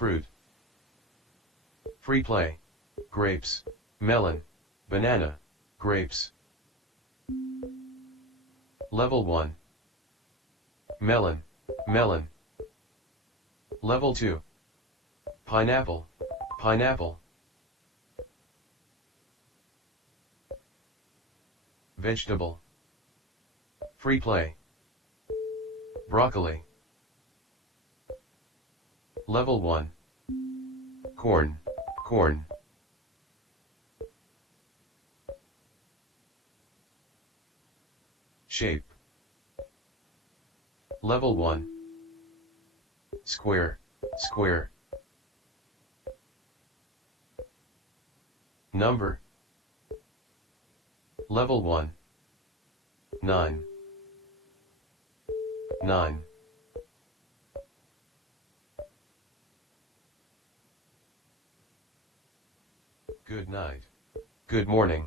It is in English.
fruit. Free play, grapes, melon, banana, grapes. Level 1. Melon, melon. Level 2. Pineapple, pineapple. Vegetable. Free play. Broccoli. Level 1. Corn, corn. Shape. Level 1. Square, square. Number. Level 1. 9. 9. Good night. Good morning.